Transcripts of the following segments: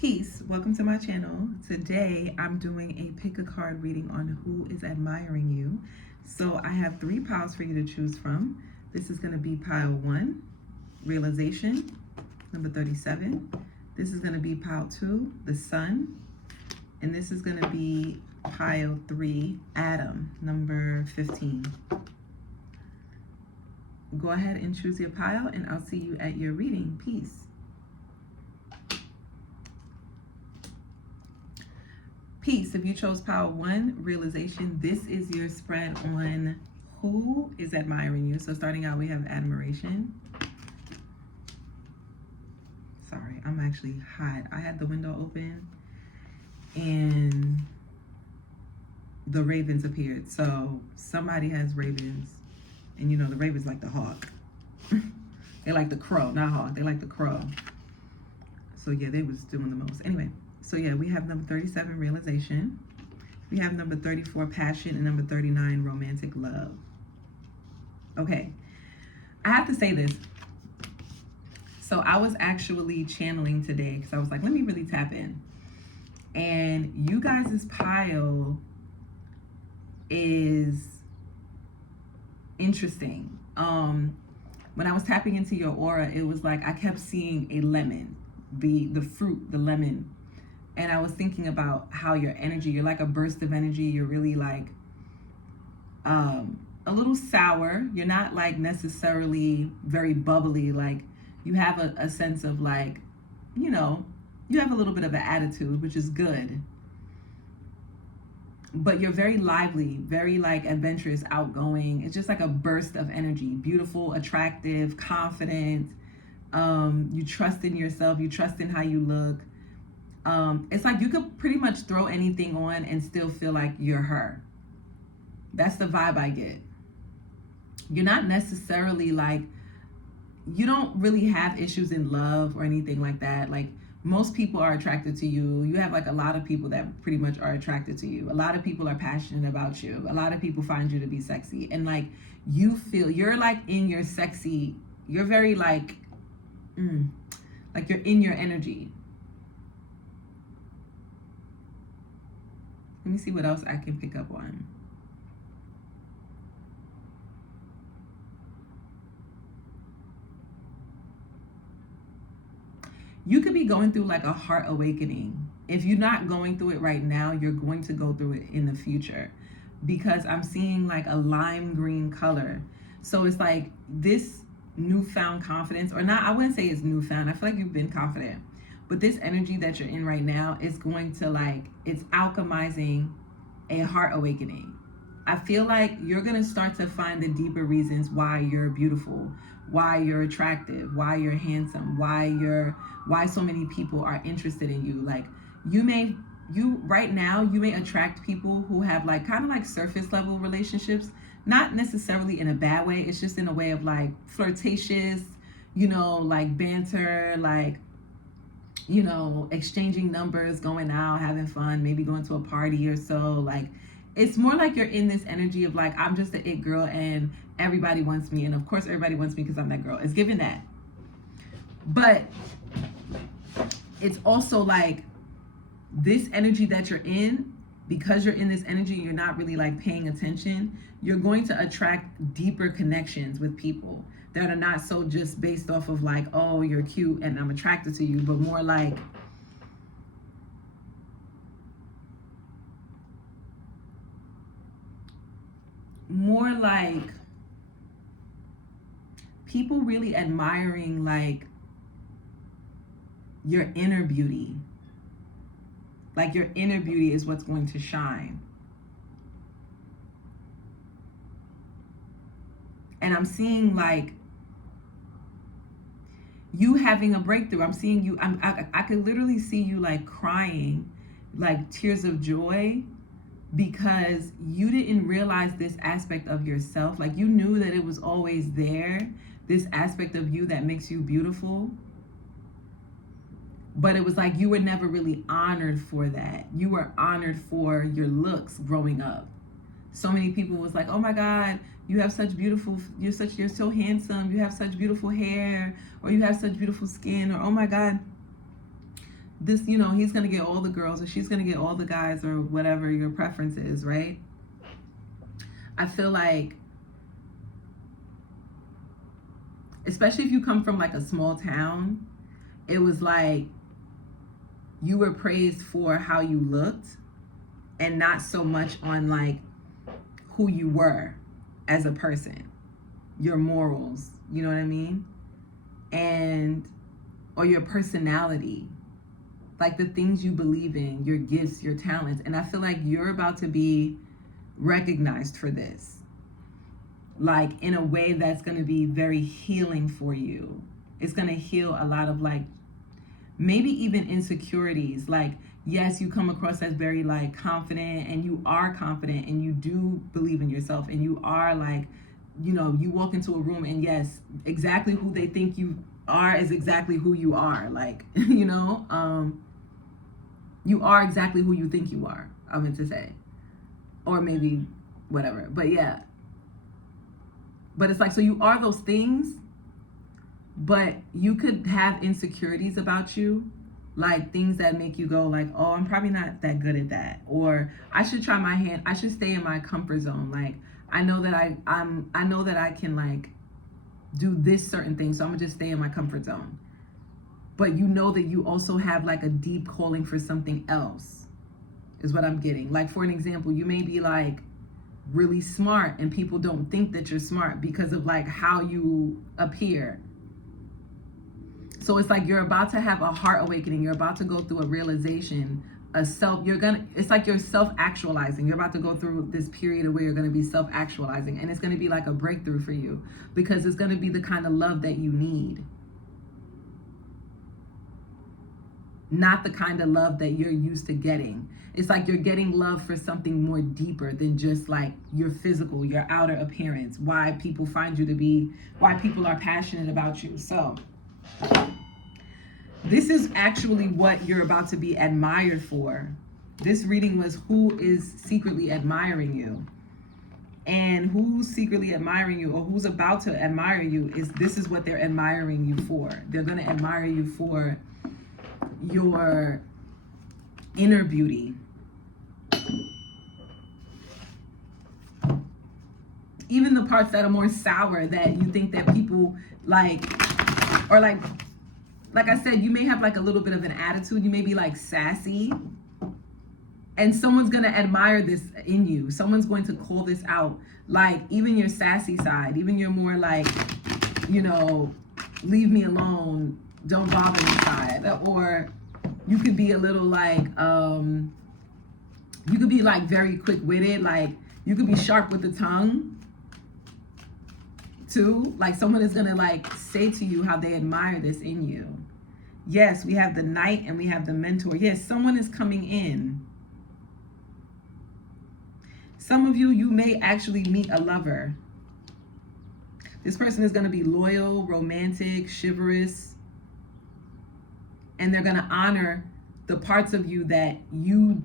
Peace, welcome to my channel. Today I'm doing a pick a card reading on who is admiring you. So I have 3 piles for you to choose from. This is going to be pile 1, realization, number 37. This is going to be pile 2, the sun. And this is going to be pile 3, Adam, number 15. Go ahead and choose your pile and I'll see you at your reading. Peace. Peace. If you chose pile 1, realization, this is your spread on who is admiring you. So starting out, we have admiration. Sorry, I'm actually hot. I had the window open and the ravens appeared. So somebody has ravens, and you know the ravens like the hawk. They like the crow, not hawk. They like the crow. So yeah, they was doing the most. Anyway. So yeah, we have number 37, realization. We have number 34, passion, and number 39, romantic love. Okay, I have to say this. So I was actually channeling today because I was like, let me really tap in. And you guys' pile is interesting. When I was tapping into your aura, it was like I kept seeing a lemon, the fruit, the lemon. And I was thinking about how your energy, you're like a burst of energy. You're really like a little sour. You're not like necessarily very bubbly. Like you have a sense of like, you know, you have a little bit of an attitude, which is good. But you're very lively, very like adventurous, outgoing. It's just like a burst of energy. Beautiful, attractive, confident. You trust in yourself. You trust in how you look. It's like you could pretty much throw anything on and still feel like you're her. That's the vibe I get. You're not necessarily like, you don't really have issues in love or anything like that. Like most people are attracted to you. You have like a lot of people that pretty much are attracted to you. A lot of people are passionate about you. A lot of people find you to be sexy. And like you feel, you're like in your sexy, you're very like you're in your energy. Let me see what else I can pick up on. You could be going through like a heart awakening. If you're not going through it right now, you're going to go through it in the future. Because I'm seeing like a lime green color. So it's like this newfound confidence, or not, I wouldn't say it's newfound. I feel like you've been confident. But this energy that you're in right now is going to like, it's alchemizing a heart awakening. I feel like you're going to start to find the deeper reasons why you're beautiful, why you're attractive, why you're handsome, why so many people are interested in you. Like right now, you may attract people who have like kind of like surface level relationships, not necessarily in a bad way. It's just in a way of like flirtatious, you know, like banter, like, you know, exchanging numbers, going out, having fun, maybe going to a party or so. Like, it's more like you're in this energy of like, I'm just the it girl and everybody wants me. And of course, everybody wants me because I'm that girl. It's given that. But it's also like this energy that you're in, because you're in this energy, you're not really like paying attention. You're going to attract deeper connections with people that are not so just based off of like, oh, you're cute and I'm attracted to you, but more like people really admiring like your inner beauty. Like your inner beauty is what's going to shine. And I'm seeing like you having a breakthrough. I'm seeing you, I could literally see you like crying, like tears of joy, because you didn't realize this aspect of yourself. Like you knew that it was always there, this aspect of you that makes you beautiful. But it was like you were never really honored for that. You were honored for your looks growing up. So many people was like, oh my God, you have such beautiful, you're so handsome, you have such beautiful hair, or you have such beautiful skin, or oh my God, this, he's going to get all the girls or she's going to get all the guys or whatever your preference is, right? I feel like, especially if you come from like a small town, it was like you were praised for how you looked and not so much on like who you were as a person, your morals, you know what I mean? And, or your personality, like the things you believe in, your gifts, your talents. And I feel like you're about to be recognized for this, like in a way that's going to be very healing for you. It's going to heal a lot of like maybe even insecurities. Like, yes, you come across as very like confident, and you are confident, and you do believe in yourself, and you are like, you walk into a room and yes, exactly who they think you are is exactly who you are. Like, you are exactly who you think you are, I meant to say. Or maybe whatever. But yeah. But it's like, so you are those things, but you could have insecurities about you, like things that make you go like, oh, I'm probably not that good at that, or I should try my hand, I should stay in my comfort zone. Like, I know that I know that I can like do this certain thing, so I'm gonna just stay in my comfort zone. But you know that you also have like a deep calling for something else, is what I'm getting. Like, for an example, you may be like really smart and people don't think that you're smart because of like how you appear. So it's like you're about to have a heart awakening. You're about to go through a realization, it's like you're self-actualizing. You're about to go through this period where you're going to be self-actualizing, and it's going to be like a breakthrough for you, because it's going to be the kind of love that you need. Not the kind of love that you're used to getting. It's like you're getting love for something more deeper than just like your physical, your outer appearance, why people are passionate about you. So this is actually what you're about to be admired for. This reading was who is secretly admiring you. And who's secretly admiring you, or who's about to admire you, this is what they're admiring you for. They're going to admire you for your inner beauty. Even the parts that are more sour, that you think that people like, or like I said, you may have like a little bit of an attitude. You may be like sassy, and someone's going to admire this in you. Someone's going to call this out. Like, even your sassy side, even your more like, leave me alone, don't bother me side. Or you could be a little like, you could be like very quick-witted. Like, you could be sharp with the tongue too. Like, someone is gonna like say to you how they admire this in you. Yes, we have the Knight and we have the Mentor. Yes, someone is coming in. Some of you may actually meet a lover. This person is going to be loyal, romantic, chivalrous, and they're going to honor the parts of you that you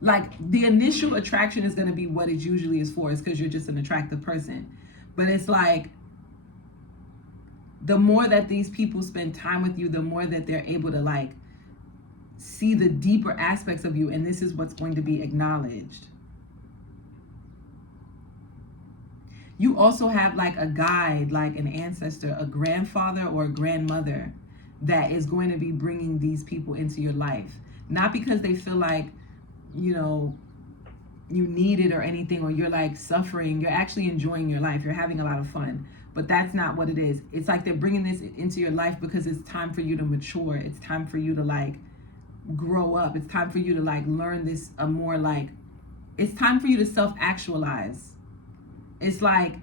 like. The initial attraction is going to be what it usually is for. It's because you're just an attractive person. But it's like, the more that these people spend time with you, the more that they're able to like see the deeper aspects of you, and this is what's going to be acknowledged. You also have like a guide, like an ancestor, a grandfather or a grandmother that is going to be bringing these people into your life. Not because they feel like, you need it or anything, or you're like suffering. You're actually enjoying your life. You're having a lot of fun. But that's not what it is. It's like they're bringing this into your life because it's time for you to mature. It's time for you to like grow up. It's time for you to like learn this more like, it's time for you to self-actualize. It's like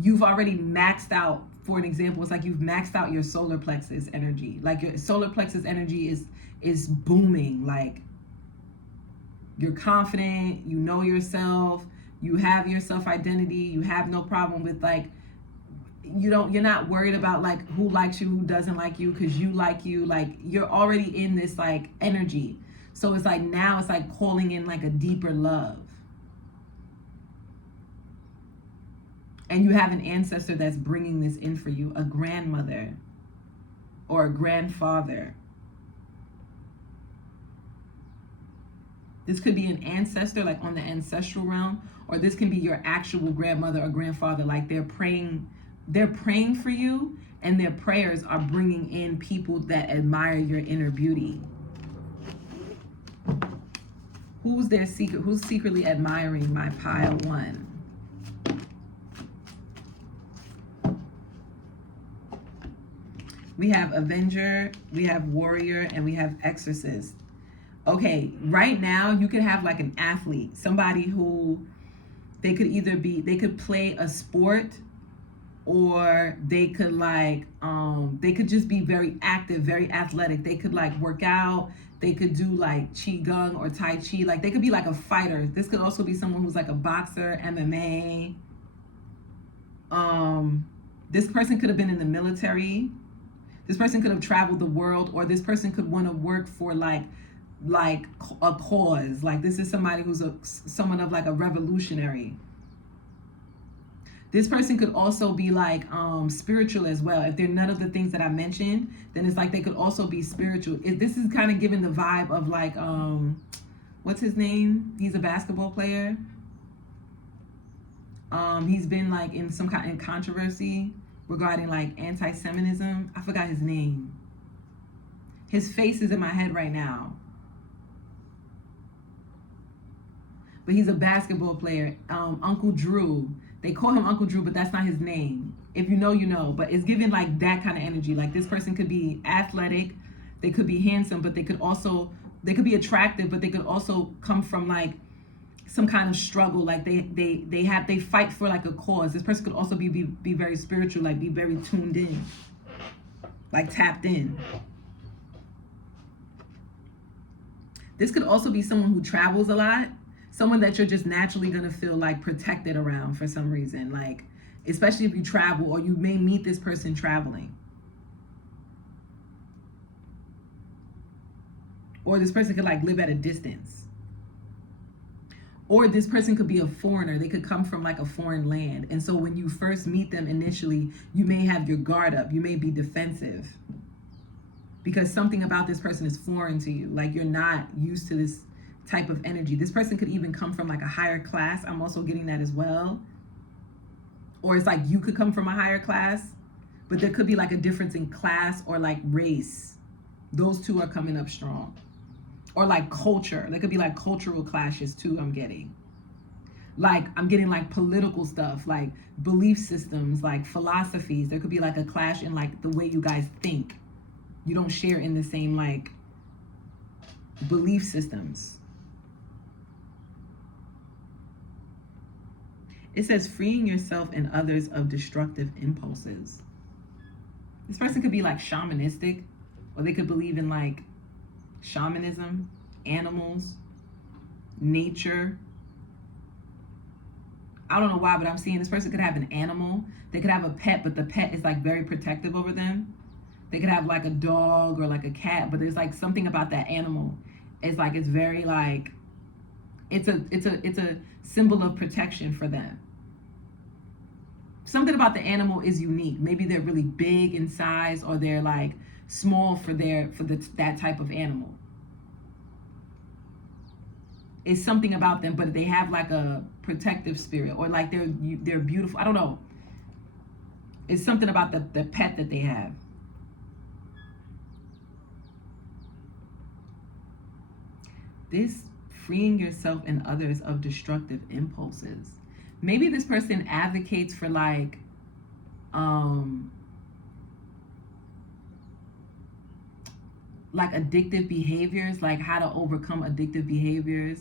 you've already maxed out. For an example, it's like you've maxed out your solar plexus energy. Like, your solar plexus energy is booming. Like, you're confident, you know yourself, you have your self-identity, you have no problem with like, you're not worried about like who likes you, who doesn't like you, because you like you. Like, you're already in this like energy. So it's like, now it's like calling in like a deeper love. And you have an ancestor that's bringing this in for you, a grandmother or a grandfather. This could be an ancestor, like on the ancestral realm, or this can be your actual grandmother or grandfather. Like they're praying for you, and their prayers are bringing in people that admire your inner beauty. Who's secretly admiring my pile one? We have Avenger, we have Warrior, and we have Exorcist. Okay, right now you could have like an athlete, somebody who they could play a sport, or they could they could just be very active, very athletic. They could like work out, they could do like qigong or tai chi, like they could be like a fighter. This could also be someone who's like a boxer, MMA. This person could have been in the military. This person could have traveled the world, or this person could want to work for like a cause. Like this is somebody who's someone of like a revolutionary. This person could also be like spiritual as well. If they're none of the things that I mentioned, then it's like they could also be spiritual. This is kind of giving the vibe of like what's his name? He's a basketball player. He's been like in some kind of controversy regarding like anti-Semitism. I forgot his name. His face is in my head right now. But he's a basketball player. Uncle Drew. They call him Uncle Drew, but that's not his name. If you know, you know. But it's giving like that kind of energy. Like this person could be athletic. They could be handsome, but they could be attractive, but they could also come from like some kind of struggle. Like they fight for like a cause. This person could also be very spiritual, like be very tuned in, like tapped in. This could also be someone who travels a lot. Someone that you're just naturally going to feel like protected around for some reason, like especially if you travel, or you may meet this person traveling. Or this person could like live at a distance. Or this person could be a foreigner. They could come from like a foreign land. And so when you first meet them initially, you may have your guard up. You may be defensive because something about this person is foreign to you. Like you're not used to this type of energy. This person could even come from like a higher class. I'm also getting that as well. Or it's like you could come from a higher class, but there could be like a difference in class or like race. Those two are coming up strong. Or like culture. There could be like cultural clashes too, I'm getting. Like I'm getting like political stuff, like belief systems, like philosophies. There could be like a clash in like the way you guys think. You don't share in the same like belief systems. It says freeing yourself and others of destructive impulses. This person could be like shamanistic, or they could believe in like shamanism, animals, nature. I don't know why, but I'm seeing this person could have an animal. They could have a pet, but the pet is like very protective over them. They could have like a dog or like a cat, but there's like something about that animal. It's like it's very like it's a symbol of protection for them. Something about the animal is unique. Maybe they're really big in size, or they're like small for that type of animal. It's something about them, but they have like a protective spirit, or like they're beautiful. I don't know. It's something about the pet that they have. This freeing yourself and others of destructive impulses. Maybe this person advocates for like addictive behaviors, like how to overcome addictive behaviors.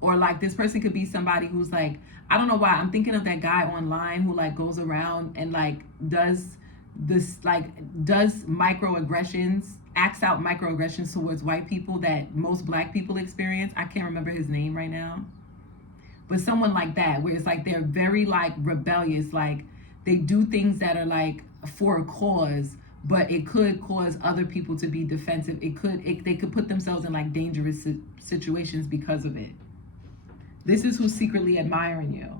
Or like this person could be somebody who's like, I don't know why, I'm thinking of that guy online who like goes around and like does microaggressions, acts out microaggressions towards white people that most black people experience. I can't remember his name right now. But someone like that, where it's like they're very like rebellious, like they do things that are like for a cause, but it could cause other people to be defensive. They could put themselves in like dangerous situations because of it. This is who's secretly admiring you.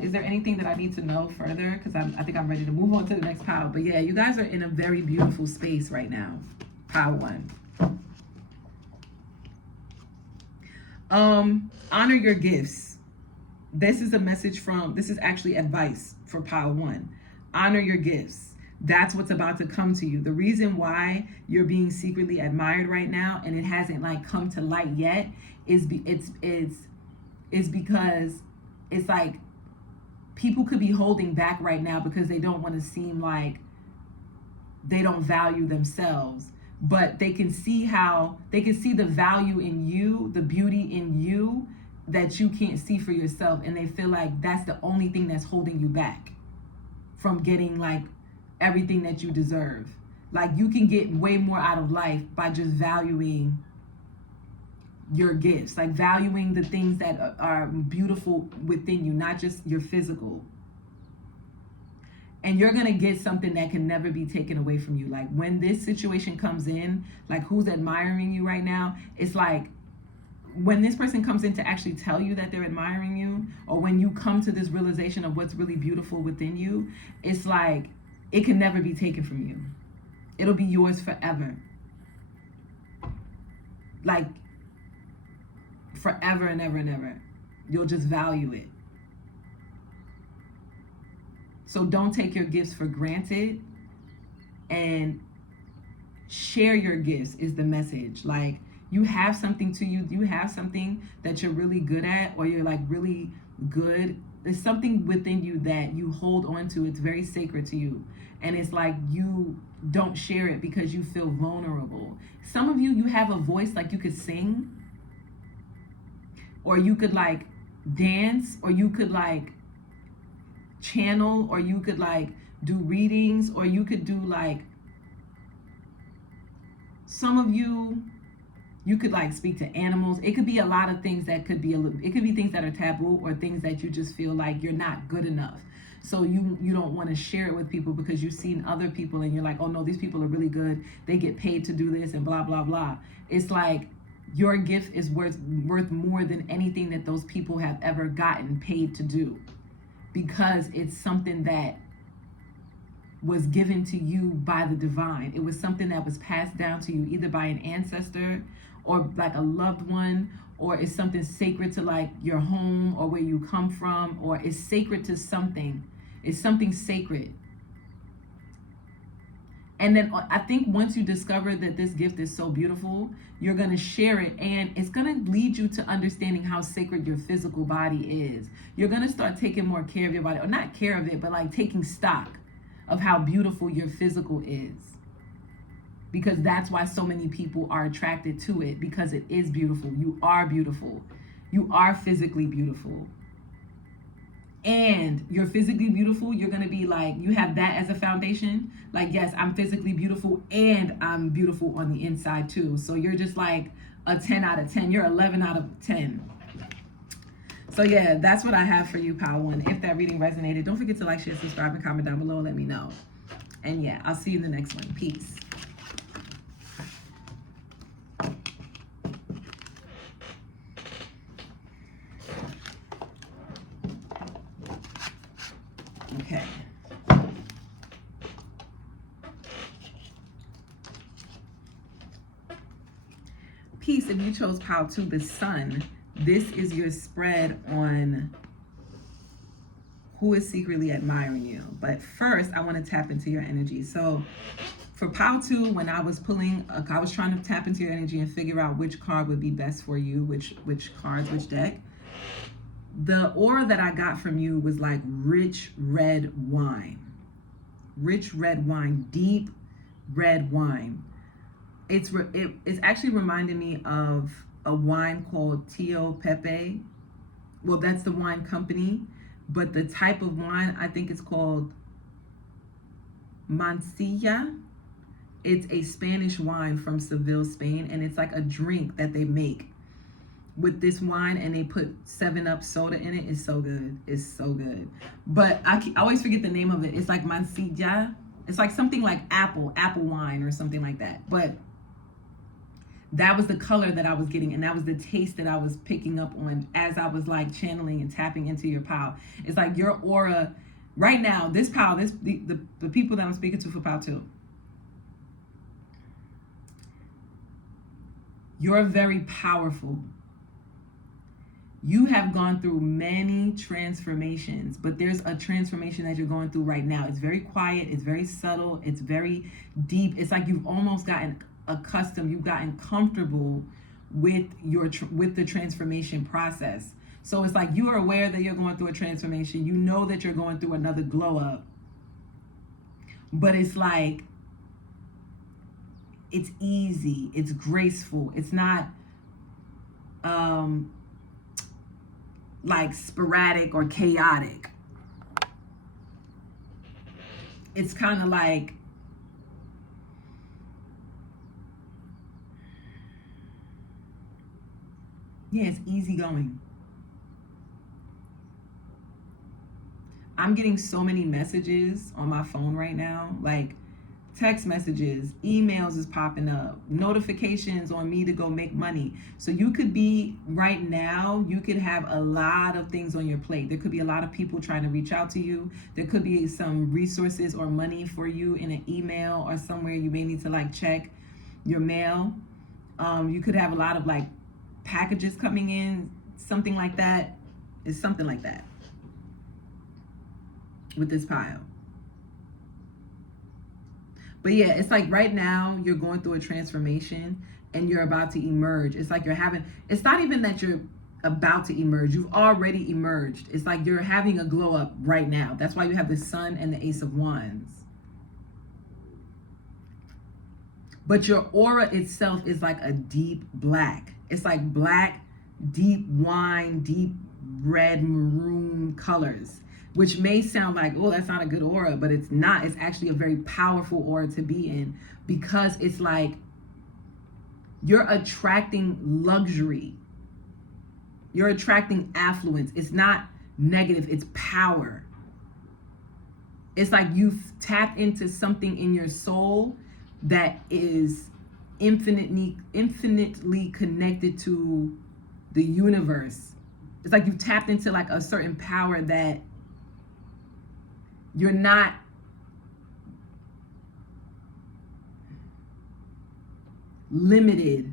Is there anything that I need to know further? Because I think I'm ready to move on to the next pile. But yeah, you guys are in a very beautiful space right now. Pile one. Honor your gifts. This is actually advice for pile one. Honor your gifts. That's what's about to come to you. The reason why you're being secretly admired right now and it hasn't like come to light yet is because it's like people could be holding back right now because they don't want to seem like they don't value themselves, but they can see the value in you, the beauty in you that you can't see for yourself, and they feel like that's the only thing that's holding you back from getting like everything that you deserve. Like you can get way more out of life by just valuing your gifts, like valuing the things that are beautiful within you, not just your physical. And you're going to get something that can never be taken away from you. Like when this situation comes in, like who's admiring you right now, it's like when this person comes in to actually tell you that they're admiring you, or when you come to this realization of what's really beautiful within you, it's like it can never be taken from you. It'll be yours forever. Like forever and ever and ever. You'll just value it. So don't take your gifts for granted, and share your gifts is the message. Like you have something to you have something that you're really good at, or you're like really good. There's something within you that you hold on to. It's very sacred to you. And it's like you don't share it because you feel vulnerable. Some of you have a voice, like you could sing, or you could like dance, or you could like channel, or you could like do readings, or you could do like, some of you could like speak to animals. It could be a lot of things that could be it could be things that are taboo, or things that you just feel like you're not good enough. So you don't want to share it with people because you've seen other people and you're like, oh no, these people are really good. They get paid to do this and blah, blah, blah. It's like your gift is worth more than anything that those people have ever gotten paid to do, because it's something that was given to you by the divine. It was something that was passed down to you either by an ancestor or like a loved one, or it's something sacred to like your home or where you come from, or it's sacred to something. It's something sacred. And then I think once you discover that this gift is so beautiful, you're going to share it, and it's going to lead you to understanding how sacred your physical body is. You're going to start taking more care of your body, or not care of it, but like taking stock of how beautiful your physical is. Because that's why so many people are attracted to it, because it is beautiful. You are beautiful. You are physically beautiful. And you're physically beautiful, you're going to be like, you have that as a foundation. Like, yes, I'm physically beautiful and I'm beautiful on the inside too. So you're just like a 10 out of 10. You're 11 out of 10. So yeah, that's what I have for you, Power One. If that reading resonated, don't forget to like, share, subscribe, and comment down below. Let me know. And yeah, I'll see you in the next one. Peace. Okay. Peace, if you chose pile 2, the sun, this is your spread on who is secretly admiring you. But first, I want to tap into your energy. So for pile 2, when I was pulling, I was trying to tap into your energy and figure out which card would be best for you, which cards, which deck. The aura that I got from you was like rich red wine. Rich red wine, deep red wine. It's actually reminding me of a wine called Tio Pepe. Well, that's the wine company, but the type of wine, I think it's called Mansilla. It's a Spanish wine from Seville, Spain, and it's like a drink that they make with this wine, and they put 7-Up soda in it. It's so good. It's so good. But I always forget the name of it. It's like Mansilla. It's like something like apple wine or something like that. But that was the color that I was getting, and that was the taste that I was picking up on as I was like channeling and tapping into your pile. It's like your aura right now, this pile, the people that I'm speaking to for pile 2. You're very powerful. You have gone through many transformations, but there's a transformation that you're going through right now. It's very quiet, it's very subtle, it's very deep. It's like you've almost gotten accustomed, you've gotten comfortable with the transformation process. So it's like you are aware that you're going through a transformation. You know that you're going through another glow up. But it's like, it's easy, it's graceful. It's not like sporadic or chaotic. It's kind of like, yeah, it's easygoing. I'm getting so many messages on my phone right now, like text messages, emails is popping up, notifications on me to go make money. So you could be right now, you could have a lot of things on your plate. There could be a lot of people trying to reach out to you. There could be some resources or money for you in an email or somewhere you may need to like check your mail. You could have a lot of like packages coming in, something like that. It's something like that with this pile. But yeah, it's like right now you're going through a transformation and you're about to emerge. It's like it's not even that you're about to emerge. You've already emerged. It's like you're having a glow up right now. That's why you have the Sun and the Ace of Wands. But your aura itself is like a deep black. It's like black, deep wine, deep red, maroon colors, which may sound like, oh, that's not a good aura, but it's not. It's actually a very powerful aura to be in, because it's like you're attracting luxury. You're attracting affluence. It's not negative, it's power. It's like you've tapped into something in your soul that is infinitely connected to the universe. It's like you've tapped into like a certain power that you're not limited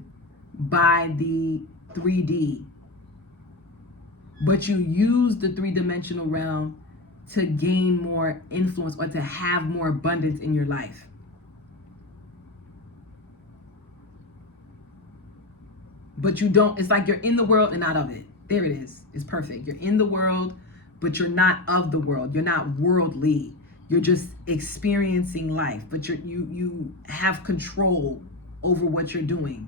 by the 3D, but you use the three-dimensional realm to gain more influence or to have more abundance in your life. But you don't, it's like you're in the world and not of it. There it is. It's perfect. You're in the world, but you're not of the world. You're not worldly. You're just experiencing life, but you have control over what you're doing.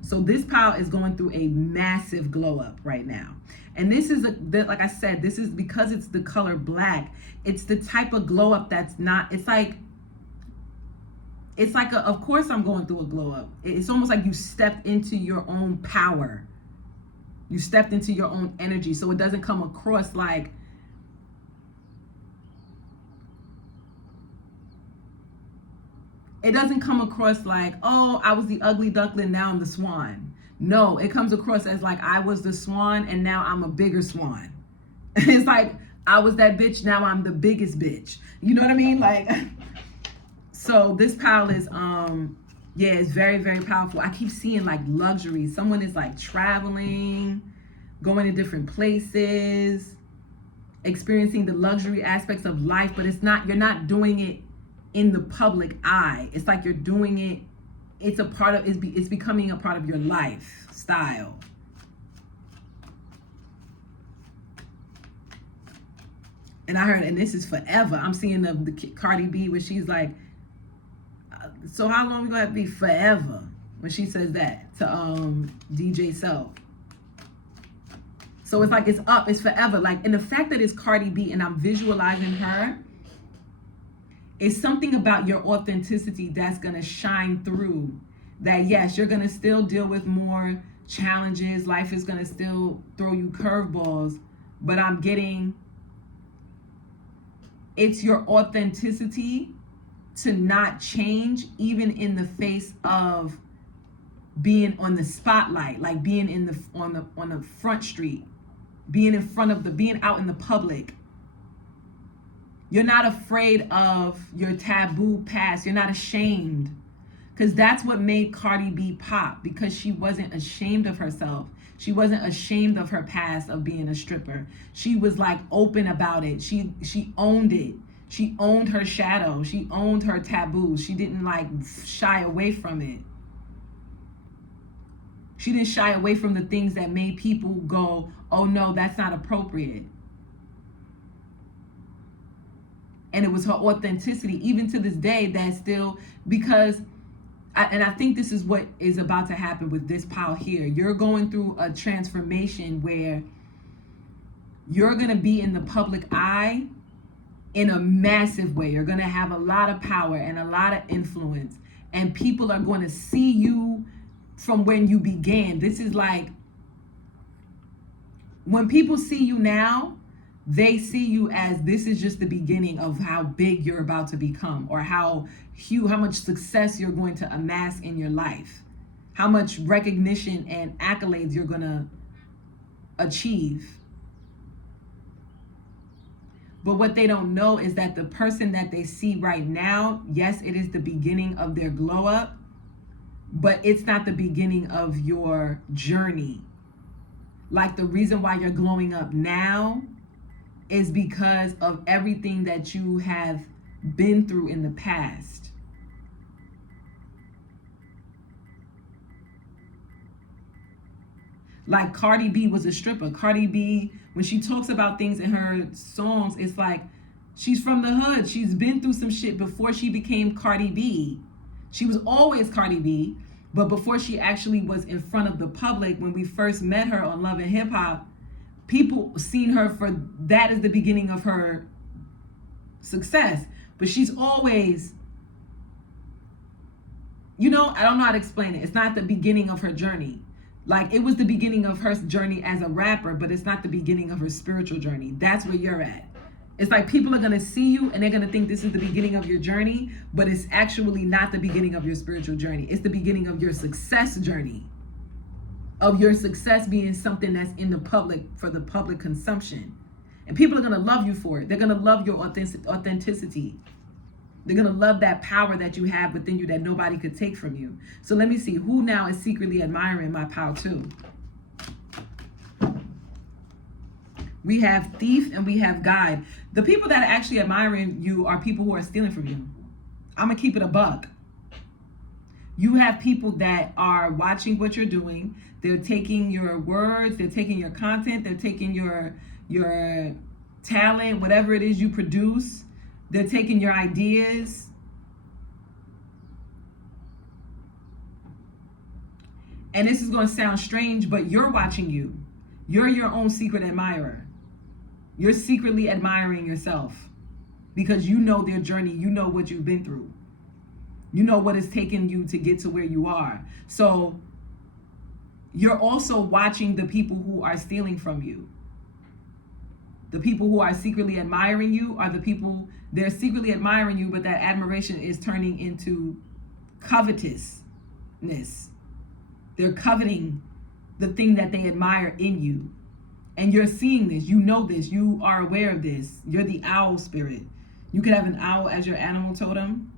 So this pile is going through a massive glow up right now. And this is, like I said, this is because it's the color black. It's the type of glow up that's not, it's like of course I'm going through a glow up. It's almost like you stepped into your own power. You stepped into your own energy. So it doesn't come across like, oh, I was the ugly duckling, now I'm the swan. No, it comes across as like, I was the swan and now I'm a bigger swan. It's like, I was that bitch, now I'm the biggest bitch. You know what I mean? Like, so this pile is, yeah, it's very, very powerful. I keep seeing like luxury. Someone is like traveling, going to different places, experiencing the luxury aspects of life, but it's not, you're not doing it in the public eye. It's like you're doing it, it's a part of, it's becoming a part of your lifestyle. And I heard, and this is forever. I'm seeing the Cardi B where she's like, so how long we gonna have to be forever? When she says that to DJ Self. So it's like it's up, it's forever. Like, and the fact that it's Cardi B and I'm visualizing her, it's something about your authenticity that's gonna shine through. That yes, you're gonna still deal with more challenges. Life is gonna still throw you curveballs, but I'm getting, it's your authenticity to not change even in the face of being on the spotlight, like being in the on the front street, being in front of being out in the public. You're not afraid of your taboo past. You're not ashamed, because that's what made Cardi B pop, because she wasn't ashamed of herself. She wasn't ashamed of her past of being a stripper. She was like open about it. She owned it. She owned her shadow. She owned her taboos. She didn't like shy away from it. She didn't shy away from the things that made people go, oh no, that's not appropriate. And it was her authenticity, even to this day, that still, because, and I think this is what is about to happen with this pile here. You're going through a transformation where you're going to be in the public eye in a massive way. You're going to have a lot of power and a lot of influence, and people are going to see you from when you began. This is like, when people see you now, they see you as this is just the beginning of how big you're about to become, or how much success you're going to amass in your life, how much recognition and accolades you're going to achieve. But what they don't know is that the person that they see right now, yes, it is the beginning of their glow up, but it's not the beginning of your journey. Like, the reason why you're glowing up now is because of everything that you have been through in the past. Like, Cardi B was a stripper. Cardi B, when she talks about things in her songs, it's like she's from the hood. She's been through some shit before she became Cardi B. She was always Cardi B, but before she actually was in front of the public, when we first met her on Love and Hip Hop, people seen her for that as the beginning of her success. But she's always, I don't know how to explain it. It's not the beginning of her journey. Like, it was the beginning of her journey as a rapper, but it's not the beginning of her spiritual journey. That's where you're at. It's like people are going to see you and they're going to think this is the beginning of your journey, but it's actually not the beginning of your spiritual journey. It's the beginning of your success journey, of your success being something that's in the public for the public consumption. And people are going to love you for it. They're going to love your authenticity. They're going to love that power that you have within you that nobody could take from you. So let me see, who now is secretly admiring my power too? We have thief and we have guide. The people that are actually admiring you are people who are stealing from you. I'm going to keep it a buck. You have people that are watching what you're doing. They're taking your words, they're taking your content, they're taking your talent, whatever it is you produce. They're taking your ideas. And this is going to sound strange, but you're watching you. You're your own secret admirer. You're secretly admiring yourself because you know their journey. You know what you've been through. You know what it's taken you to get to where you are. So you're also watching the people who are stealing from you. The people who are secretly admiring you are the people, they're secretly admiring you, but that admiration is turning into covetousness. They're coveting the thing that they admire in you. And you're seeing this, you know this, you are aware of this. You're the owl spirit. You could have an owl as your animal totem.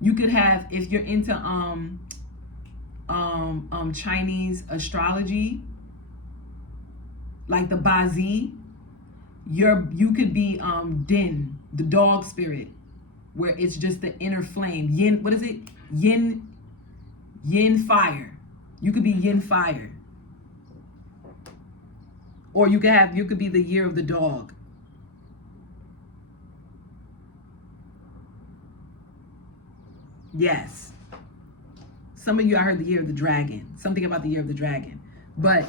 You could have, if you're into Chinese astrology, like the Bazi, you could be Din, the dog spirit, where it's just the inner flame. Yin, what is it? Yin fire. You could be yin fire. Or you could be the year of the dog. Yes. Some of you, I heard the year of the dragon. Something about the year of the dragon. But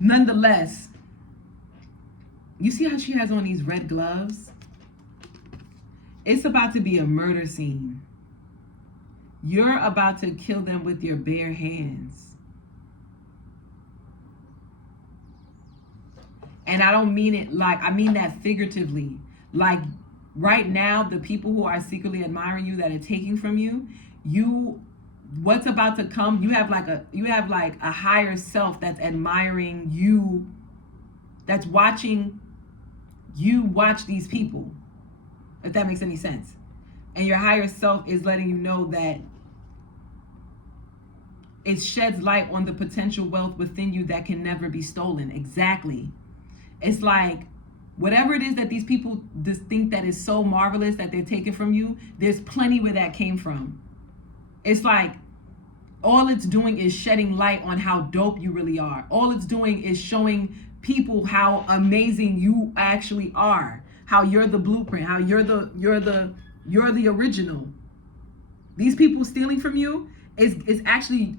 nonetheless, you see how she has on these red gloves? It's about to be a murder scene. You're about to kill them with your bare hands. And I don't mean it like, I mean that figuratively. Like right now, the people who are secretly admiring you that are taking from you, what's about to come, you have like a higher self that's admiring you, that's watching you watch these people, if that makes any sense. And your higher self is letting you know that It sheds light on the potential wealth within you that can never be stolen. Exactly. It's like whatever it is that these people just think that is so marvelous that they're taking from you, there's plenty where that came from. It's like all it's doing is shedding light on how dope you really are. All it's doing is showing people how amazing you actually are, how you're the blueprint, how you're the original. These people stealing from you is actually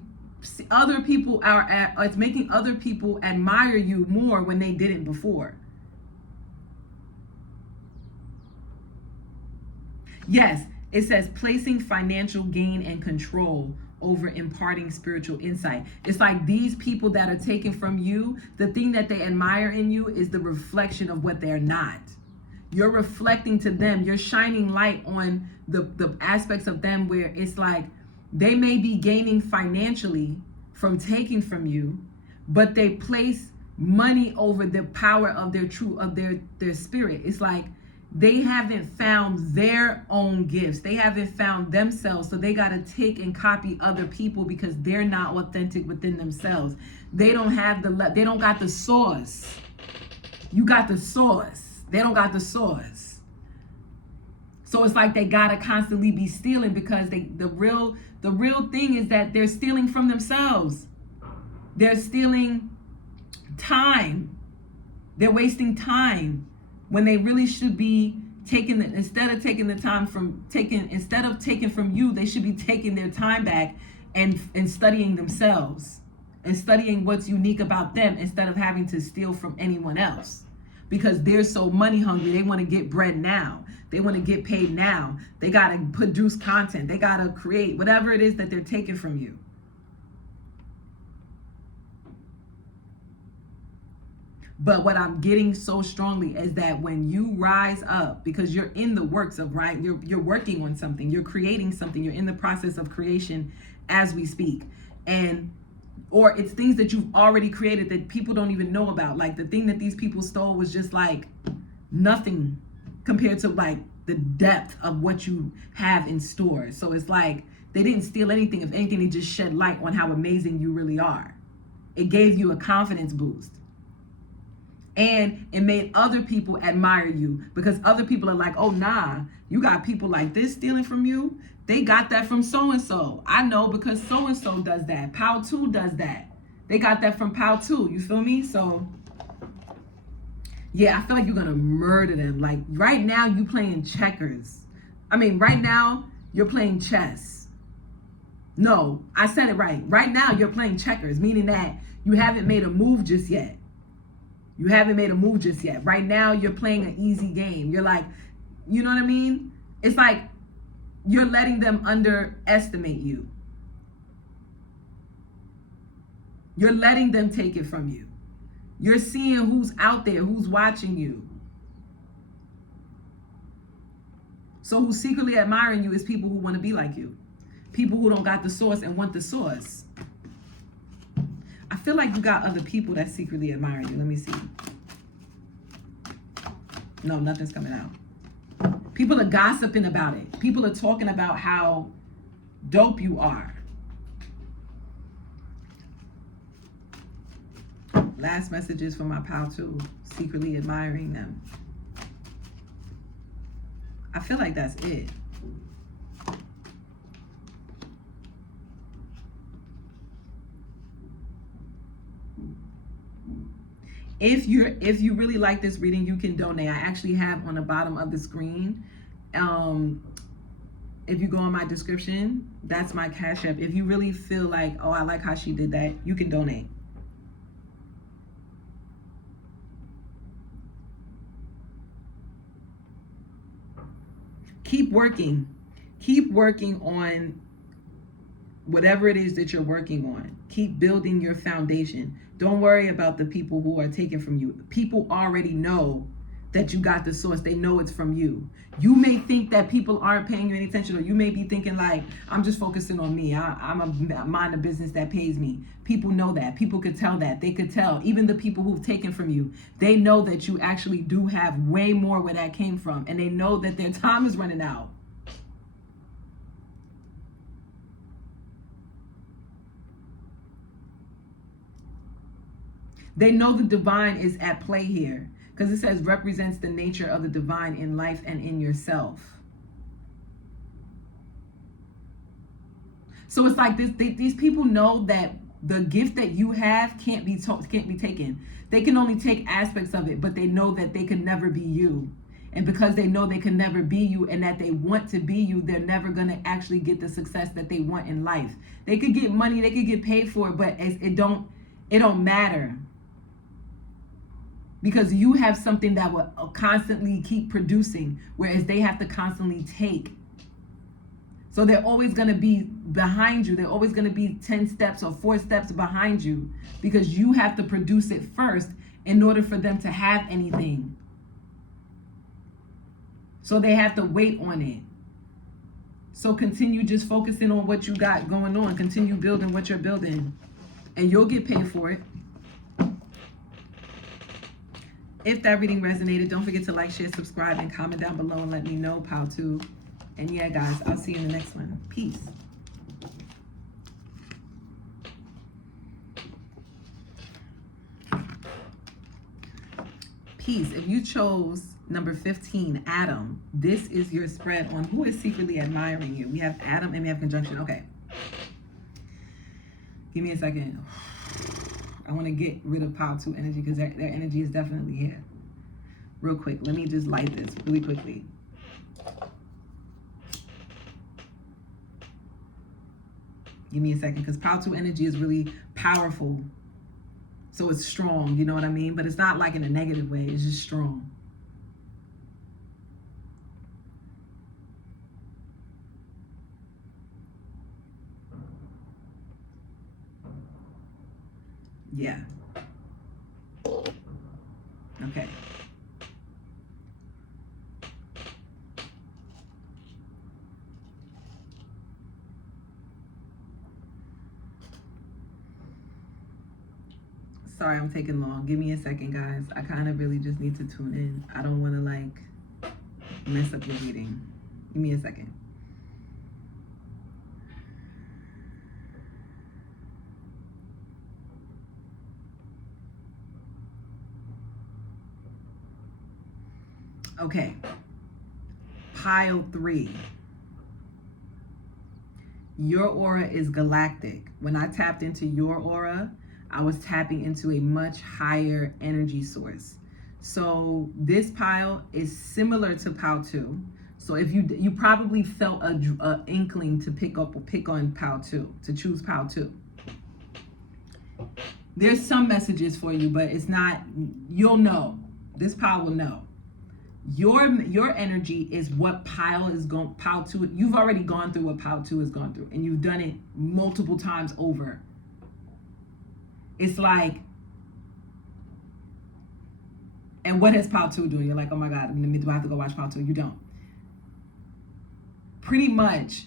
other people it's making other people admire you more when they didn't before. Yes, it says placing financial gain and control over imparting spiritual insight. It's like these people that are taken from you, the thing that they admire in you is the reflection of what they're not. You're reflecting to them. You're shining light on the aspects of them where it's like they may be gaining financially from taking from you, but they place money over the power of their spirit. It's like they haven't found their own gifts. They haven't found themselves. So they got to take and copy other people because they're not authentic within themselves. They don't have they don't got the source. You got the source. They don't got the source. So it's like they got to constantly be stealing because the real thing is that they're stealing from themselves. They're stealing time. They're wasting time when they really should be instead of taking from you, they should be taking their time back and studying themselves and studying what's unique about them instead of having to steal from anyone else. Because they're so money hungry, they want to get bread now. They want to get paid now. They got to produce content. They got to create whatever it is that they're taking from you. But what I'm getting so strongly is that when you rise up, because you're in the works of, right? You're working on something, you're creating something, you're in the process of creation as we speak. Or it's things that you've already created that people don't even know about. Like the thing that these people stole was just like nothing compared to like the depth of what you have in store. So it's like they didn't steal anything. If anything, they just shed light on how amazing you really are. It gave you a confidence boost. And it made other people admire you because other people are like, oh, nah, you got people like this stealing from you. They got that from so-and-so. I know because so-and-so does that. Pow 2 does that. They got that from Pow 2. You feel me? So, yeah, I feel like you're going to murder them. Like right now you playing checkers. I mean, right now you're playing chess. No, I said it right. Right now you're playing checkers, meaning that you haven't made a move just yet. You haven't made a move just yet. Right now, you're playing an easy game. You're like, you know what I mean? It's like you're letting them underestimate you. You're letting them take it from you. You're seeing who's out there, who's watching you. So who's secretly admiring you is people who want to be like you. People who don't got the source and want the source. I feel like you got other people that secretly admire you. Let me see. No, nothing's coming out. People are gossiping about it. People are talking about how dope you are. Last messages from my pal too. Secretly admiring them. I feel like that's it. If you really like this reading, you can donate. I actually have on the bottom of the screen, if you go in my description, that's my Cash App. If you really feel like, oh, I like how she did that, you can donate. Keep working. Keep working on whatever it is that you're working on. Keep building your foundation. Don't worry about the people who are taken from you. People already know that you got the source. They know it's from you. You may think that people aren't paying you any attention, or you may be thinking like, I'm just focusing on me. I'm mind a business that pays me. People know that. People could tell that. They could tell. Even the people who've taken from you, they know that you actually do have way more where that came from. And they know that their time is running out. They know the divine is at play here, because it says represents the nature of the divine in life and in yourself. So it's like these people know that the gift that you have can't be taken. They can only take aspects of it, but they know that they could never be you. And because they know they can never be you and that they want to be you, they're never going to actually get the success that they want in life. They could get money, they could get paid for it, but it don't matter. Because you have something that will constantly keep producing, whereas they have to constantly take. So they're always going to be behind you. They're always going to be 10 steps or 4 steps behind you, because you have to produce it first in order for them to have anything. So they have to wait on it. So continue just focusing on what you got going on. Continue building what you're building, and you'll get paid for it. If that reading resonated, don't forget to like, share, subscribe, and comment down below and let me know how to. And yeah, guys, I'll see you in the next one. Peace. Peace. If you chose number 15, Adam, this is your spread on who is secretly admiring you. We have Adam and we have conjunction. Okay. Give me a second. I want to get rid of pile 2 energy, because their energy is definitely here. Real quick. Let me just light this really quickly. Give me a second, because pile 2 energy is really powerful. So it's strong, you know what I mean? But it's not like in a negative way. It's just strong. Yeah. Okay. Sorry, I'm taking long. Give me a second, guys. I kind of really just need to tune in. I don't want to like mess up your reading. Give me a second. Okay. Pile 3. Your aura is galactic. When I tapped into your aura, I was tapping into a much higher energy source. So this pile is similar to pile 2. So if you probably felt a inkling to pick on pile 2, to choose pile 2. There's some messages for you, but it's not, you'll know. This pile will know. Your energy is what pile 2, you've already gone through what pile 2 has gone through, and you've done it multiple times over. It's like, and what is pile 2 doing? You're like, oh my God, do I have to go watch pile 2? You don't. Pretty much,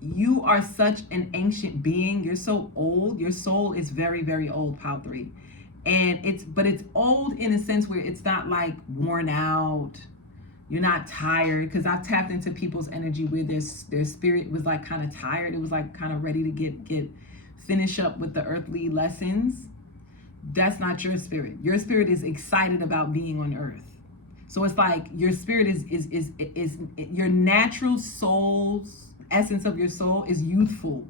you are such an ancient being. You're so old. Your soul is very, very old, pile 3. And it's old in a sense where it's not like worn out. You're not tired, because I've tapped into people's energy where their spirit was like kind of tired. It was like kind of ready to finish up with the earthly lessons. That's not your spirit. Your spirit is excited about being on earth. So it's like your spirit is your natural soul's essence of your soul is youthful.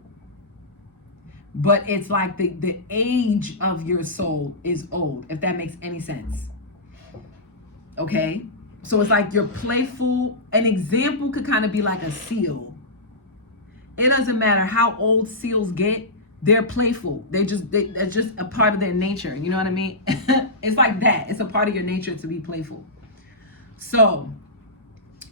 But it's like the age of your soul is old, if that makes any sense. Okay? So it's like you're playful. An example could kind of be like a seal. It doesn't matter how old seals get, they're playful. That's just a part of their nature. You know what I mean? It's like that. It's a part of your nature to be playful. So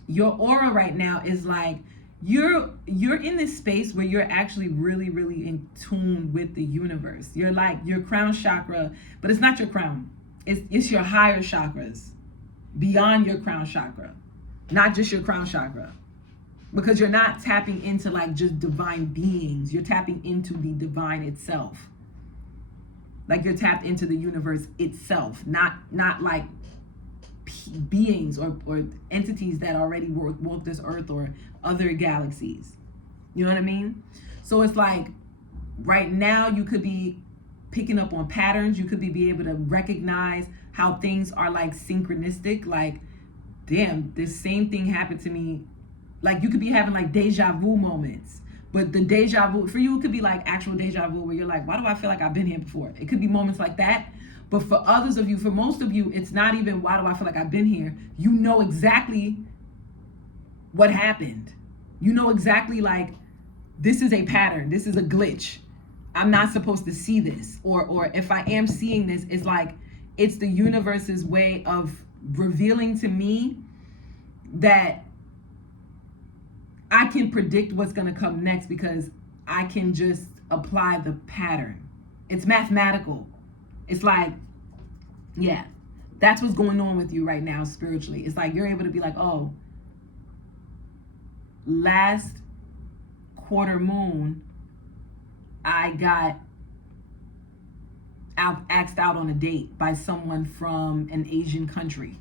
your aura right now is like, you're in this space where you're actually really, really in tune with the universe. You're like your crown chakra, but it's not your crown. It's your higher chakras, beyond your crown chakra, not just your crown chakra. Because you're not tapping into like just divine beings. You're tapping into the divine itself. Like you're tapped into the universe itself, not like beings or entities that already walk this earth or other galaxies. You know what I mean? So it's like right now you could be picking up on patterns. You could be able to recognize how things are like synchronistic. Like, damn, this same thing happened to me. Like, you could be having like deja vu moments. But the deja vu, for you, it could be like actual deja vu where you're like, why do I feel like I've been here before? It could be moments like that. But for others of you, for most of you, it's not even why do I feel like I've been here. You know exactly what happened. You know exactly like, this is a pattern. This is a glitch. I'm not supposed to see this. Or if I am seeing this, it's like, it's the universe's way of revealing to me that I can predict what's going to come next because I can just apply the pattern. It's mathematical. It's like, yeah, that's what's going on with you right now spiritually. It's like you're able to be like, oh, last quarter moon, I got asked out on a date by someone from an Asian country.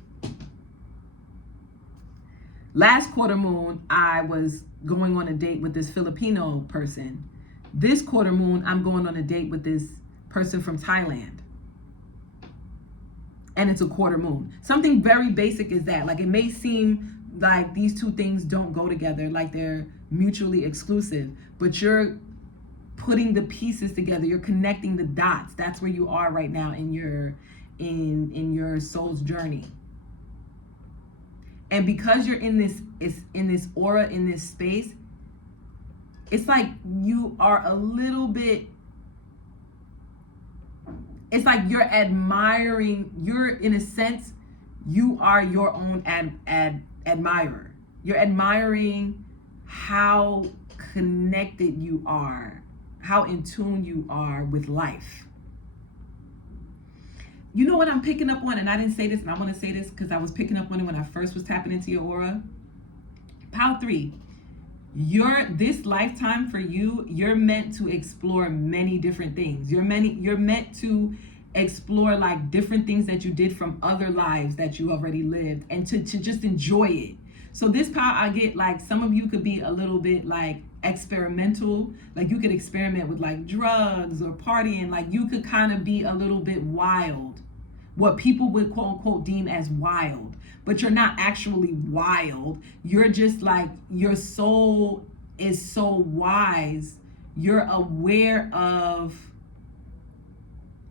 Last quarter moon, I was going on a date with this Filipino person. This quarter moon, I'm going on a date with this person from Thailand. And it's a quarter moon. Something very basic is that. Like, it may seem like these two things don't go together, like they're mutually exclusive, but you're putting the pieces together. You're connecting the dots. That's where you are right now in your soul's journey. And because you're in this aura, in this space, it's like you are a little bit, it's like you're admiring, you're in a sense, you are your own admirer. You're admiring how connected you are, how in tune you are with life. You know what I'm picking up on, and I didn't say this, and I want to say this because I was picking up on it when I first was tapping into your aura. Pile 3, this lifetime for you, you're meant to explore many different things. You're meant to explore like different things that you did from other lives that you already lived, and to just enjoy it. So this power, I get like some of you could be a little bit like experimental, like you could experiment with like drugs or partying, like you could kind of be a little bit wild, what people would quote unquote deem as wild, but you're not actually wild. You're just like, your soul is so wise, you're aware of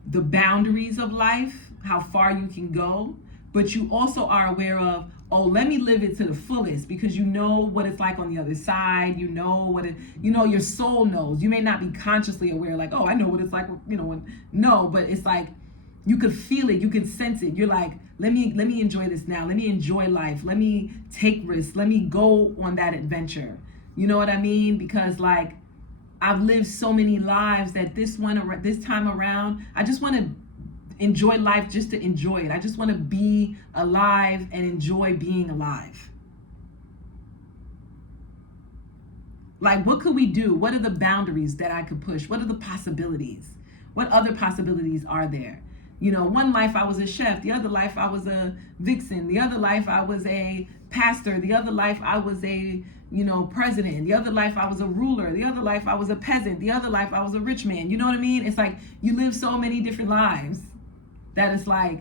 the boundaries of life, how far you can go, but you also are aware of, oh, let me live it to the fullest, because you know what it's like on the other side. You know what it, your soul knows. You may not be consciously aware, like, oh, I know what it's like, no, but it's like, you could feel it, you can sense it. You're like, let me enjoy this now. Let me enjoy life. Let me take risks. Let me go on that adventure. You know what I mean? Because like, I've lived so many lives that this time around, I just want to enjoy life just to enjoy it. I just want to be alive and enjoy being alive. Like, what could we do? What are the boundaries that I could push? What are the possibilities? What other possibilities are there? One life I was a chef. The other life I was a vixen. The other life I was a pastor. The other life I was a, president. The other life I was a ruler. The other life I was a peasant. The other life I was a rich man. You know what I mean? It's like you live so many different lives that it's like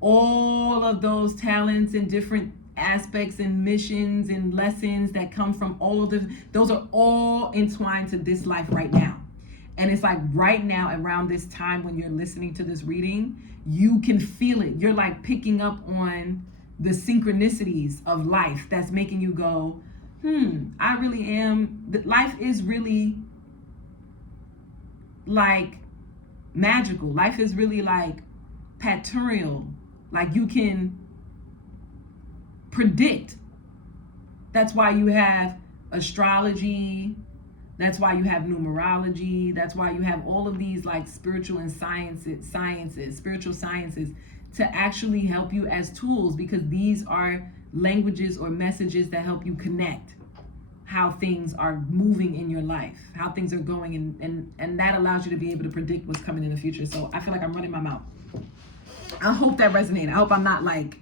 all of those talents and different aspects and missions and lessons that come from all of those are all entwined to this life right now. And it's like right now, around this time when you're listening to this reading, you can feel it. You're like picking up on the synchronicities of life that's making you go, I really am. Life is really like magical. Life is really like paternal. Like you can predict. That's why you have astrology. That's why you have numerology. That's why you have all of these like spiritual and spiritual sciences to actually help you as tools, because these are languages or messages that help you connect how things are moving in your life, how things are going, and that allows you to be able to predict what's coming in the future. So I feel like I'm running my mouth. I hope that resonated. I hope I'm not like,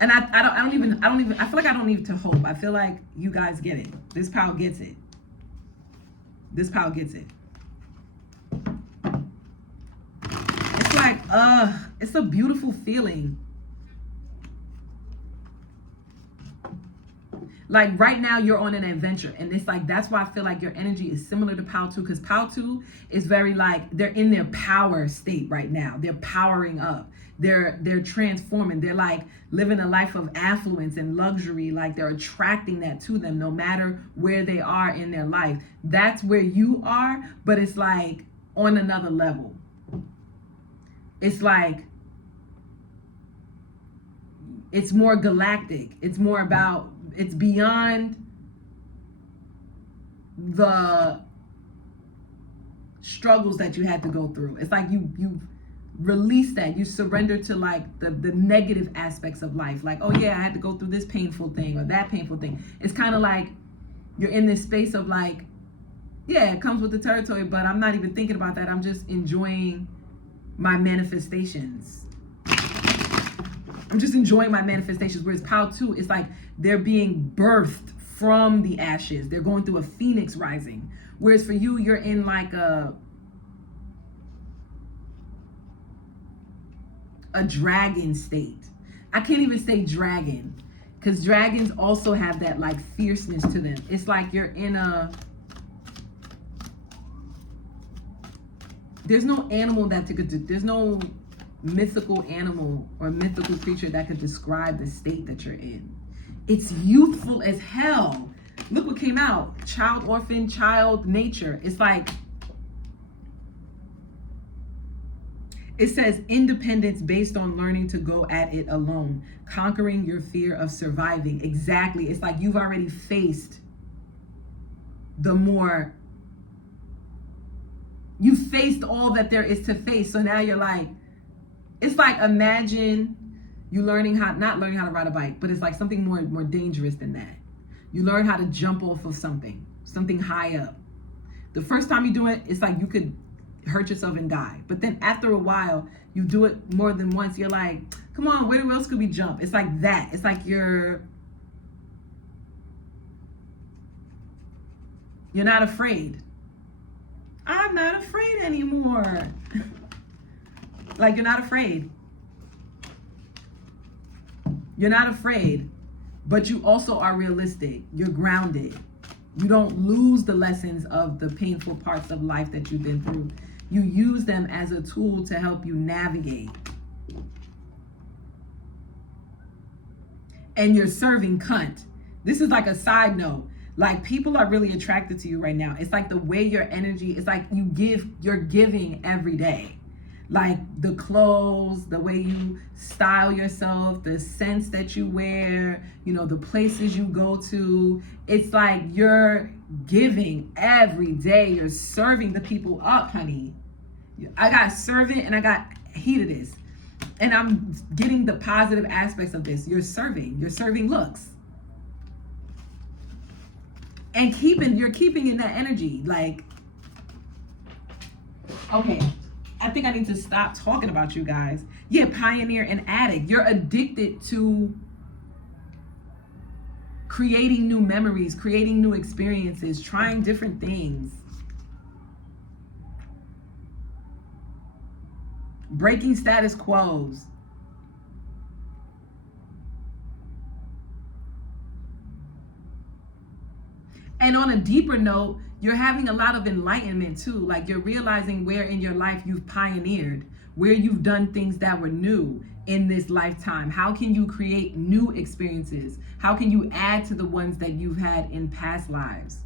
and I feel like I don't need to hope. I feel like you guys get it. This pal gets it. This pal gets it. It's a beautiful feeling. Like right now you're on an adventure, and it's like, that's why I feel like your energy is similar to Pal 2, because Pal 2 is very like, they're in their power state right now. They're powering up. They're transforming. They're like living a life of affluence and luxury. Like they're attracting that to them no matter where they are in their life. That's where you are, but it's like on another level. It's like, it's more galactic. It's more about, it's beyond the struggles that you had to go through. It's like you release that. You surrender to like the negative aspects of life. Like, oh yeah, I had to go through this painful thing or that painful thing. It's kind of like you're in this space of like, yeah, it comes with the territory, but I'm not even thinking about that. I'm just enjoying my manifestations. I'm just enjoying my manifestations. Whereas Pal 2, it's like they're being birthed from the ashes. They're going through a phoenix rising. Whereas for you, you're in like a dragon state. I can't even say dragon, because dragons also have that like fierceness to them. It's like you're in a, there's no animal that there's no mythical animal or mythical creature that could describe the state that you're in. It's youthful as hell. Look what came out. Child, orphan, child, nature. It's like, it says independence based on learning to go at it alone, conquering your fear of surviving. Exactly. It's like you've already faced you faced all that there is to face. So now you're like, it's like, imagine you not learning how to ride a bike, but it's like something more dangerous than that. You learn how to jump off of something high up. The first time you do it, it's like you could hurt yourself and die. But then after a while, you do it more than once. You're like, come on, where else could we jump? It's like that. It's like you're not afraid. I'm not afraid anymore. Like, you're not afraid. You're not afraid, but you also are realistic. You're grounded. You don't lose the lessons of the painful parts of life that you've been through. You use them as a tool to help you navigate. And you're serving cunt. This is like a side note. Like, people are really attracted to you right now. It's like the way your energy, it's like you're giving every day. Like the clothes, the way you style yourself, the scents that you wear, the places you go to. It's like you're giving every day. You're serving the people up, honey. I got servant and I got heatedness. And I'm getting the positive aspects of this. You're serving looks. And you're keeping in that energy. Like, okay, I think I need to stop talking about you guys. Yeah, pioneer and addict. You're addicted to creating new memories, creating new experiences, trying different things. Breaking status quos. And on a deeper note, you're having a lot of enlightenment too. Like, you're realizing where in your life you've pioneered, where you've done things that were new in this lifetime. How can you create new experiences? How can you add to the ones that you've had in past lives?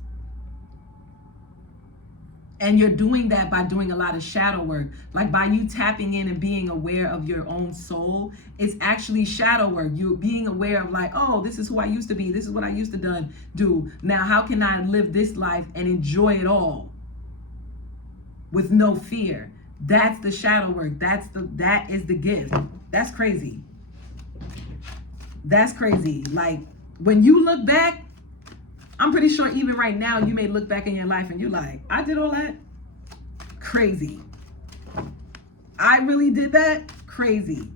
And you're doing that by doing a lot of shadow work. Like, by you tapping in and being aware of your own soul, it's actually shadow work. You being aware of like, oh, this is who I used to be. This is what I used to do. Now, how can I live this life and enjoy it all with no fear? That's the shadow work. That is the gift. That's crazy. That's crazy. Like, when you look back, I'm pretty sure even right now, you may look back in your life and you're like, I did all that? Crazy. I really did that? Crazy.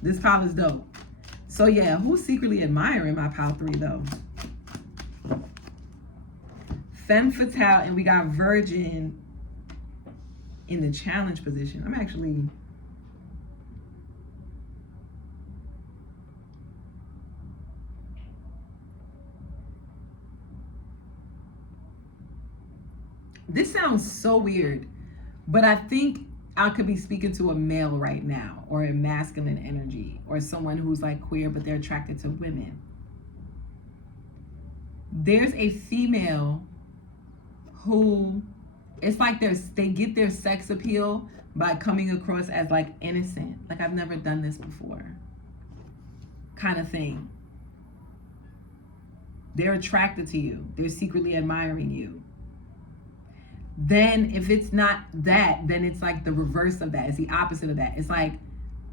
This pile is dope. So yeah, who's secretly admiring my pile 3 though? Femme Fatale, and we got Virgin in the challenge position. I'm actually This sounds so weird, but I think I could be speaking to a male right now, or a masculine energy, or someone who's like queer, but they're attracted to women. There's a female who, it's like they get their sex appeal by coming across as like innocent, like I've never done this before, kind of thing. They're attracted to you. They're secretly admiring you. Then if it's not that, then it's like the reverse of that. It's the opposite of that. It's like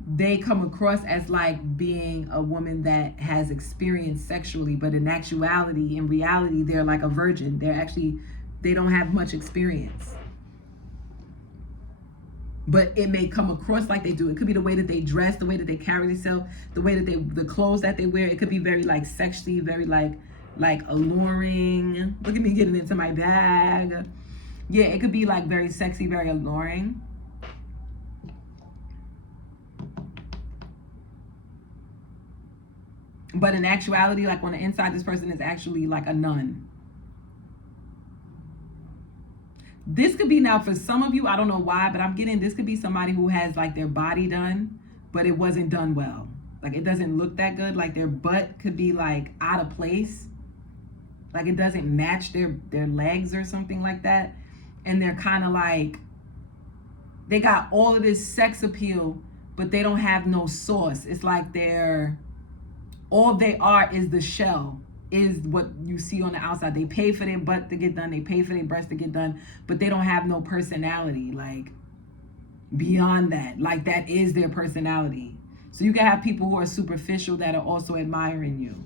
they come across as like being a woman that has experience sexually, but in actuality, in reality, they're like a virgin. They don't have much experience. But it may come across like they do. It could be the way that they dress, the way that they carry themselves, the way that the clothes that they wear. It could be very like sexually, very like alluring. Look at me getting into my bag. Yeah, it could be like very sexy, very alluring. But in actuality, like on the inside, this person is actually like a nun. This could be, now for some of you, I don't know why, but I'm getting, this could be somebody who has like their body done, but it wasn't done well. Like it doesn't look that good. Like their butt could be like out of place. Like it doesn't match their legs or something like that. And they're kind of like, they got all of this sex appeal, but they don't have no sauce. It's like all they are is the shell, is what you see on the outside. They pay for their butt to get done. They pay for their breasts to get done, but they don't have no personality. Like beyond that, like that is their personality. So you can have people who are superficial that are also admiring you.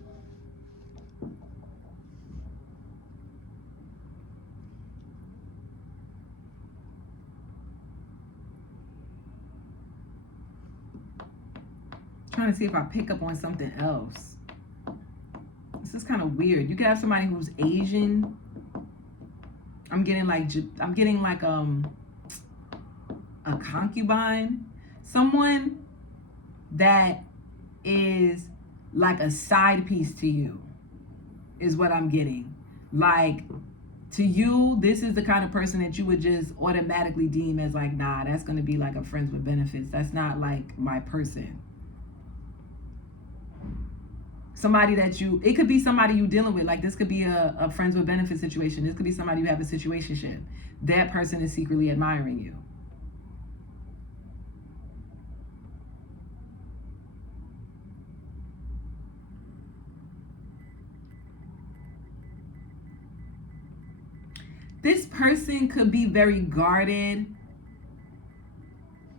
Trying to see if I pick up on something else. This is kind of weird. You could have somebody who's Asian. I'm getting like a concubine, someone that is like a side piece to you, is what I'm getting. Like to you, this is the kind of person that you would just automatically deem as like, nah, that's gonna be like a friends with benefits. That's not like my person. Somebody that it could be somebody you dealing with. Like this could be a friends with benefits situation. This could be somebody you have a situationship. That person is secretly admiring you. This person could be very guarded.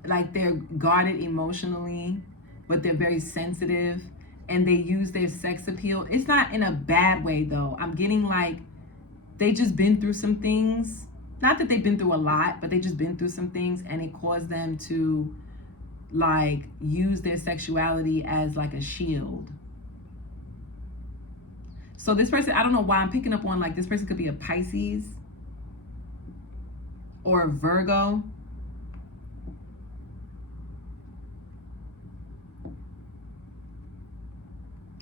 Like they're guarded emotionally, but they're very sensitive. And they use their sex appeal. It's not in a bad way though. I'm getting like they just been through some things. Not that they've been through a lot, but they just been through some things, and it caused them to like use their sexuality as like a shield. So this person, I don't know why I'm picking up on like this person could be a Pisces or a Virgo.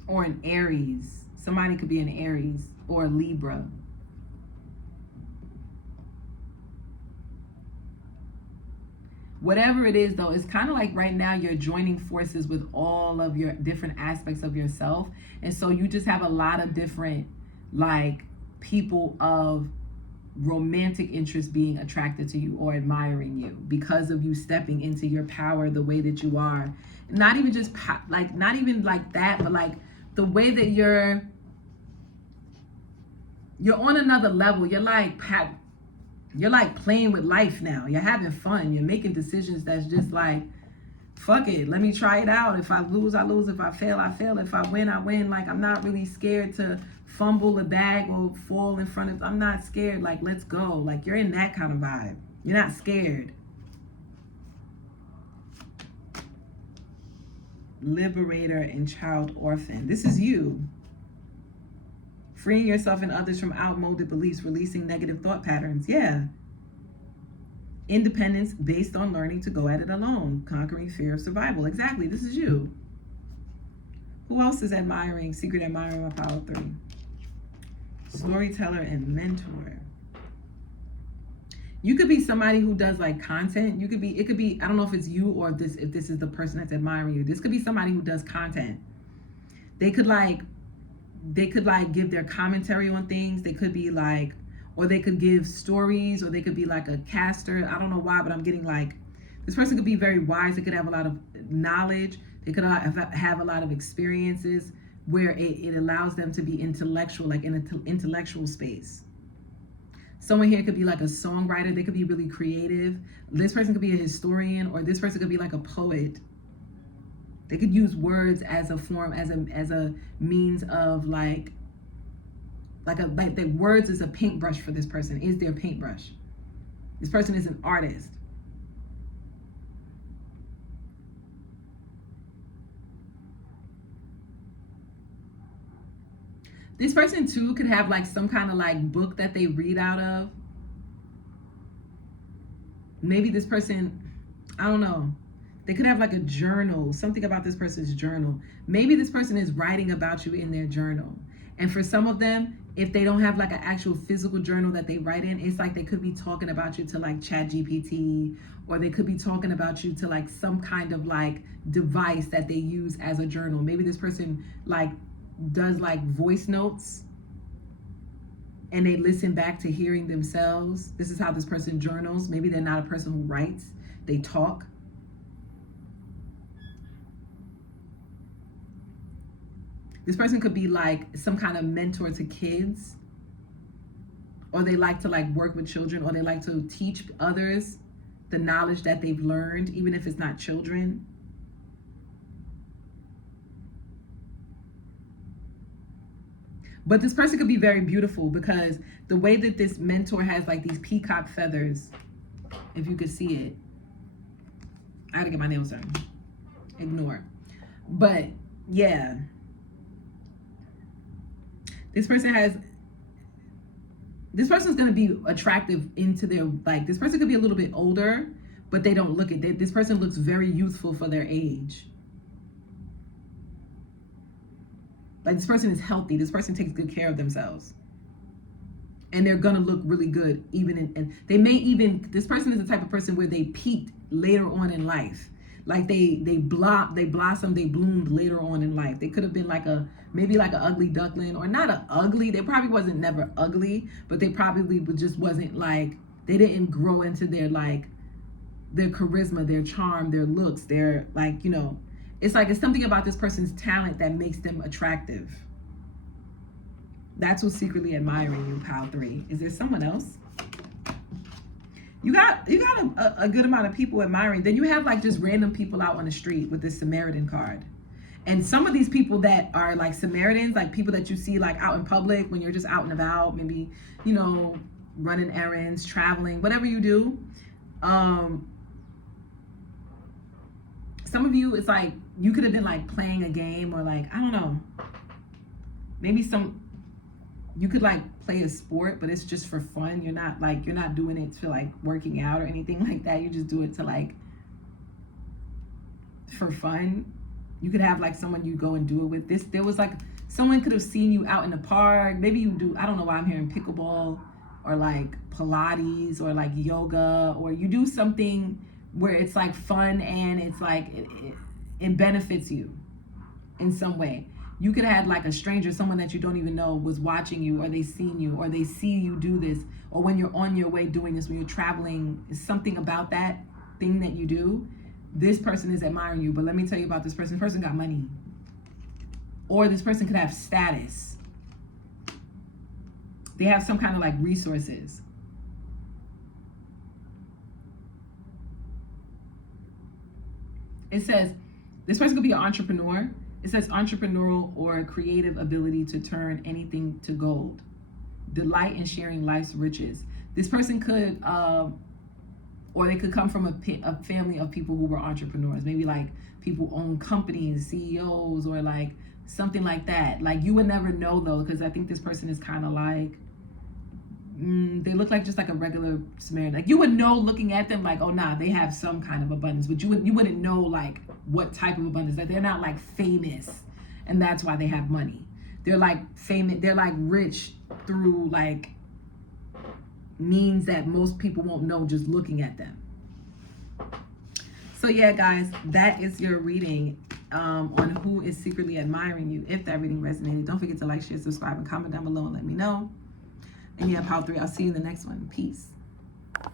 Or an Aries. Somebody could be an Aries or a Libra. Whatever it is though, it's kind of like right now you're joining forces with all of your different aspects of yourself. And so you just have a lot of different like people of romantic interest being attracted to you or admiring you because of you stepping into your power the way that you are. Not even just like, not even like that, but like the way that you're on another level. You're like playing with life now. You're having fun. You're making decisions that's just like, fuck it, let me try it out. If I lose, I lose. If I fail, I fail. If I win, I win. Like I'm not really scared to fumble a bag or fall in front of, I'm not scared. Like let's go. Like you're in that kind of vibe. You're not scared. Liberator and child orphan. This is you. Freeing yourself and others from outmoded beliefs, releasing negative thought patterns. Yeah. Independence based on learning to go at it alone. Conquering fear of survival. Exactly. This is you. Who else is admiring, secret admiring of Power 3? Storyteller and mentor. You could be somebody who does like content. It could be, I don't know if it's you or if this is the person that's admiring you. This could be somebody who does content. They could like give their commentary on things. They could be like, or they could give stories, or they could be like a caster. I don't know why, but I'm getting like, this person could be very wise. They could have a lot of knowledge. They could have a lot of experiences where it allows them to be intellectual, like in an intellectual space. Someone here could be like a songwriter. They could be really creative. This person could be a historian, or this person could be like a poet. They could use words as a form, as a means of like the words is a paintbrush for this person, is their paintbrush. This person is an artist. This person too could have like some kind of like book that they read out of. Maybe this person, I don't know. They could have like a journal, something about this person's journal. Maybe this person is writing about you in their journal. And for some of them, if they don't have like an actual physical journal that they write in, it's like they could be talking about you to like ChatGPT, or they could be talking about you to like some kind of like device that they use as a journal. Maybe this person like does like voice notes and they listen back to hearing themselves. This is how this person journals. Maybe they're not a person who writes, they talk. This person could be like some kind of mentor to kids, or they like to like work with children, or they like to teach others the knowledge that they've learned, even if it's not children. But this person could be very beautiful, because the way that this mentor has like these peacock feathers, if you could see it. I gotta get my nails done. Ignore. But yeah. This person's gonna be attractive into their, like, this person could be a little bit older, but they don't look it. This person looks very youthful for their age. Like, this person is healthy. This person takes good care of themselves. And they're gonna look really good, even and they may even, this person is the type of person where they peaked later on in life. Like they blossomed, they bloomed later on in life. They could have been like maybe like an ugly duckling, or not an ugly. They probably wasn't never ugly, but they probably just wasn't like, they didn't grow into their like their charisma, their charm, their looks, their like, you know, it's like it's something about this person's talent that makes them attractive. That's what's secretly admiring you, pile 3. Is there someone else? You got a good amount of people admiring. Then you have like just random people out on the street with this Samaritan card. And some of these people that are like Samaritans, like people that you see like out in public when you're just out and about, maybe, you know, running errands, traveling, whatever you do. Some of you, it's like you could have been like playing a game, or like, I don't know, maybe you could like play a sport, but it's just for fun. You're not doing it to like working out or anything like that. You just do it to like for fun. You could have like someone you go and do it with. There was like someone could have seen you out in the park. Maybe you do, I don't know why I'm hearing pickleball, or like Pilates, or like yoga, or you do something where it's like fun and it's like it benefits you in some way. You could have like a stranger, someone that you don't even know was watching you, or they seen you, or they see you do this, or when you're on your way doing this, when you're traveling, it's something about that thing that you do. This person is admiring you. But let me tell you about this person. This person got money. Or this person could have status. They have some kind of like resources. It says this person could be an entrepreneur. It says entrepreneurial or creative ability to turn anything to gold. Delight in sharing life's riches. This person could, or they could come from a family of people who were entrepreneurs. Maybe like people who own companies, CEOs, or like something like that. Like you would never know though, because I think this person is kind of like, they look like just like a regular Samaritan. Like you would know looking at them like, oh nah, they have some kind of abundance, but you wouldn't know like what type of abundance. Like they're not like famous, and that's why they have money. They're like famous. They're like rich through like means that most people won't know just looking at them. So yeah, guys, that is your reading on who is secretly admiring you. If that reading resonated, don't forget to like, share, subscribe, and comment down below and let me know. And yeah, Power 3, I'll see you in the next one. Peace.